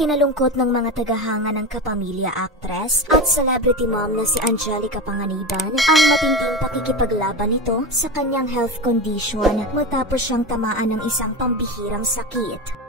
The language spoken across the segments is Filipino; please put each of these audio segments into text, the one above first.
Ikinalungkot ng mga tagahanga ng kapamilya actress at celebrity mom na si Angelica Panganiban ang matinding pakikipaglaban nito sa kanyang health condition matapos siyang tamaan ng isang pambihirang sakit.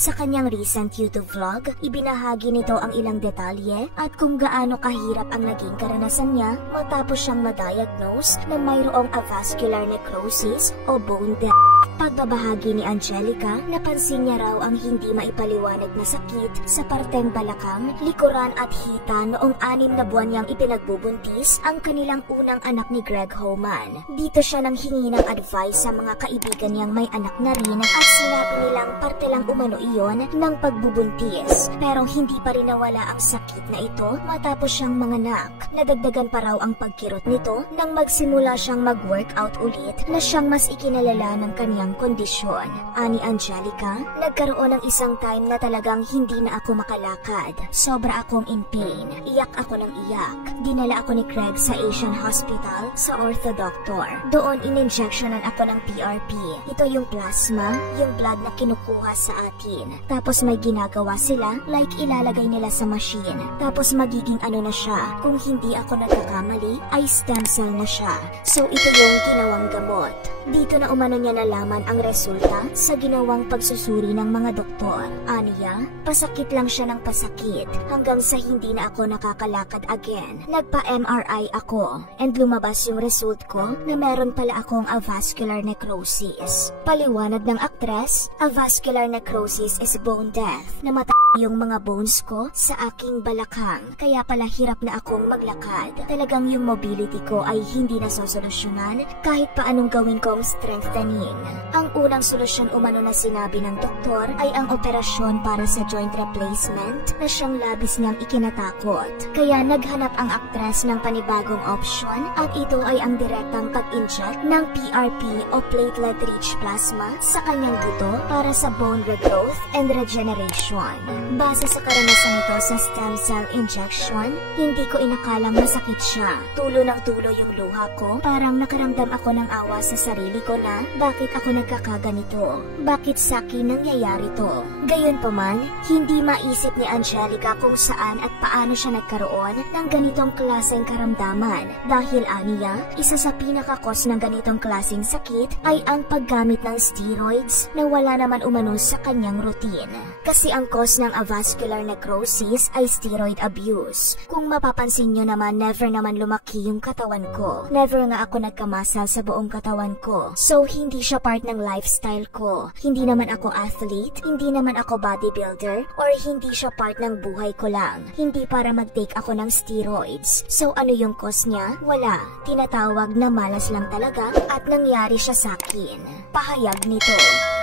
Sa kanyang recent YouTube vlog, ibinahagi nito ang ilang detalye at kung gaano kahirap ang naging karanasan niya matapos siyang ma-diagnose na mayroong avascular necrosis o bone death. Pagbabahagi ni Angelica, napansin niya raw ang hindi maipaliwanag na sakit sa parteng balakang, likuran at hita noong 6 na buwan niyang ipinagbubuntis ang kanilang unang anak ni Greg Homan. Dito siya nang hingi ng advice sa mga kaibigan niyang may anak na rin at sinabi nilang parte lang umano iyon ng pagbubuntis. Pero hindi pa rin nawala ang sakit na ito matapos siyang manganak. Nadagdagan pa raw ang pagkirot nito nang magsimula siyang mag-workout ulit na siyang mas ikinalala ng kanyang kondisyon. Ani Angelica, nagkaroon ng isang time na talagang hindi na ako makalakad. Sobra akong in pain. Iyak ako ng iyak. Dinala ako ni Craig sa Asian Hospital sa ortho doctor. Doon in-injectionan ako ng PRP. Ito yung plasma, yung blood na kinukuha sa atin. Tapos may ginagawa sila like ilalagay nila sa machine. Tapos magiging ano na siya. Kung hindi ako nagkakamali, ay stem cell na siya. So ito yung ginawang gamot. Dito na umano niya nalaman ang resulta sa ginawang pagsusuri ng mga doktor. Aniya, pasakit lang siya ng pasakit hanggang sa hindi na ako nakakalakad again. Nagpa-MRI ako and lumabas yung result ko na meron pala akong avascular necrosis. Paliwanag ng aktres, avascular necrosis is bone death. Namatay yung mga bones ko sa aking balakang kaya pala hirap na akong maglakad. Talagang yung mobility ko ay hindi nasosolusyonan kahit pa anong gawin kong strengthening. Ang unang solusyon umano na sinabi ng doktor ay ang operasyon para sa joint replacement na siyang labis niyang ikinatakot. Kaya naghanap ang aktres ng panibagong option at ito ay ang direktang pag-inject ng PRP o platelet-rich plasma sa kanyang buto para sa bone regrowth and regeneration. Base sa karanasan nito sa stem cell injection, hindi ko inakalang masakit siya. Tulo ng tulo yung luha ko, parang nakaramdam ako ng awa sa sarili ko na bakit ako nagkakaganito? Bakit sa akin nangyayari to? Gayunpaman, hindi maisip ni Angelica kung saan at paano siya nagkaroon ng ganitong klaseng karamdaman. Dahil aniya, isa sa pinakakos ng ganitong klaseng sakit ay ang paggamit ng steroids na wala naman umano sa kanyang routine. Kasi ang cause ng avascular necrosis ay steroid abuse. Kung mapapansin nyo naman, never naman lumaki yung katawan ko. Never nga ako nagkamasal sa buong katawan ko. So, hindi siya part ng lifestyle ko. Hindi naman ako athlete, hindi naman ako bodybuilder, or hindi siya part ng buhay ko lang. Hindi para mag-take ako ng steroids. So, ano yung cause niya? Wala. Tinatawag na malas lang talaga at nangyari siya sa akin. Pahayag nito.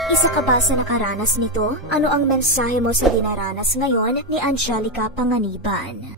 Isa ka ba sa nakaranas nito? Ano ang mensahe mo sa dinaranas ngayon ni Angelica Panganiban?